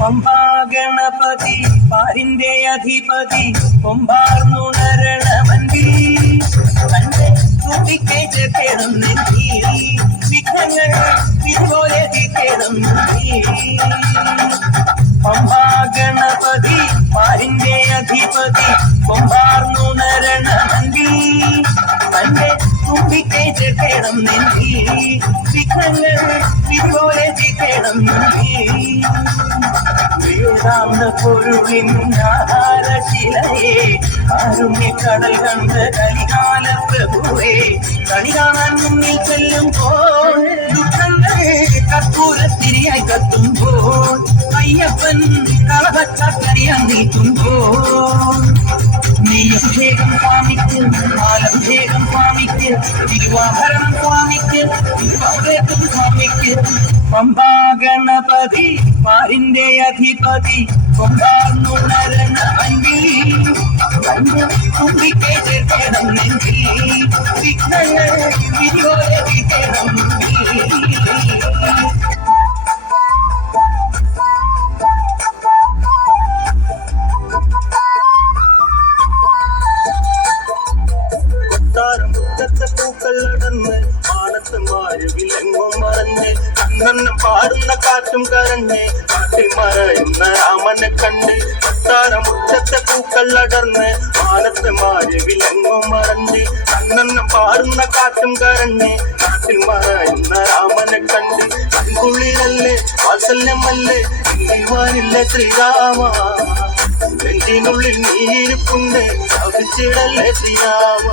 పంపా. പാരിന്റെ അധിപതി കൊമ്പാർന്നുണരണമന്തി തന്റെ വിഘ്നങ്ങൾ ഇതുപോലെ പമ്പാ ഗണപതി പാരിന്റെ അധിപതി കൊമ്പാർന്നുണരണമന്തി തന്റെ തുമ്പിക്കേറ്റ് കിടന്നെത്തി വിഘ്നങ്ങൾ வீழாந்த பொருளின் ஆகார சிலையே அருமை கடல் கண்ட கலிகால பிரபுவே கலிகாலன் முன்னில் செல்லும் போல் துக்கங்கள் கற்பூர திரியாய் கத்தும் போல் ஐயப்பன் கலபச்சாக்கரியான் நிற்கும் போல் നെയ്യഭിഷേകം സ്വാമിക്ക് മാലഭിഷേകം സ്വാമിക്ക് തിരുവാഭരണം സ്വാമിക്ക് തിരുവാഭേദം സ്വാമിക്ക് പമ്പാഗണപതി പാരിന്റെ അധിപതി കൊമ്പാർന്നുണരണ അഞ്ചി കണ്ട് തുമ്പിക്കേറ്റ് കേണം നെഞ്ചിൽ വിഘ്നങ്ങൾ വിരിയോരതി മാനത്ത് മാരുവിലെങ്ങും മറഞ്ഞ് കണ്ണെണ്ണം പാടുന്ന കാറ്റും കരഞ്ഞ്. കാട്ടിൽ മറയുന്ന രാമനെ കണ്ട്. കൊട്ടാരം മുറ്റത്തെ പൂക്കൾ അടർന്ന്. മാനത്ത് വിലങ്ങും മറഞ്ഞ് കണ്ണെണ്ണം പാടുന്ന കാറ്റും കരഞ്ഞ്. കാട്ടിൽ മറയുന്ന രാമനെ കണ്ട്. കൺകുള്ളിലല്ലേ വാത്സല്യമല്ലേ? ഇന്നിൽ വാനില്ല ശ്രീരാമ? നെഞ്ചിനുള്ളിൽ നീരിപ്പുണ്ട്. ശപിച്ചിടല്ലേ ശ്രീരാമ?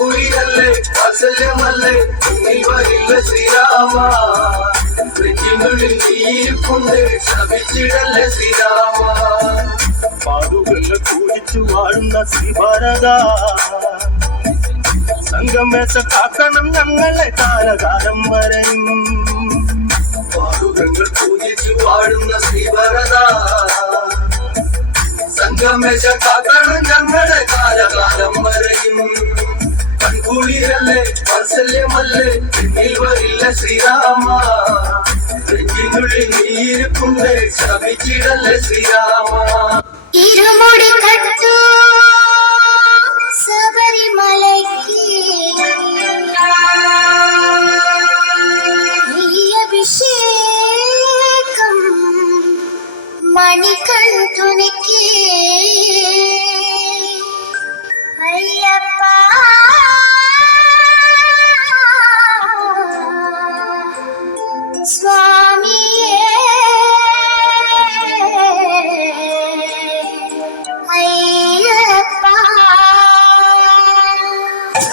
കുളിയല്ലേ വാത്സല്യമല്ലേ? മുന്നിൽ വരില്ല ശ്രീരാമ. നെഞ്ചിനുള്ളിൽ നീരിപ്പുണ്ട് ശ്രീരാമ. പാടുകളെ കൂടിച്ചു വാഴുന്ന ശ്രീഭാരത. സംഗമേശ കാക്കണം ഞങ്ങളെ കാലകാലം വരെയും. പാടുകൾ പൂജിച്ചു വാഴുന്ന ശ്രീഭരത. കാക്കണം ഞങ്ങളെ കാലകാലം വരെയും. കൺകുളിരല്ലേ വാത്സല്യമല്ലേ? വരില്ല ശ്രീരാമ. നെഞ്ചിനുള്ളിൽ നീരിപ്പുണ്ട് ശപിച്ചിടല്ലേ ശ്രീരാമ. ഇരുമുടി കട്ടു ശബരിമലയ്ക്ക്. അഭിഷേകം മണികൾ തുണിക്ക്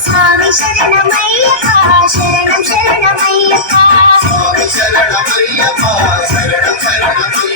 స్వామి శరణమయ్యప్ప శరణం శరణమయ్యప్ప. స్వామి శరణమయ్యప్ప శరణం శరణమయ్య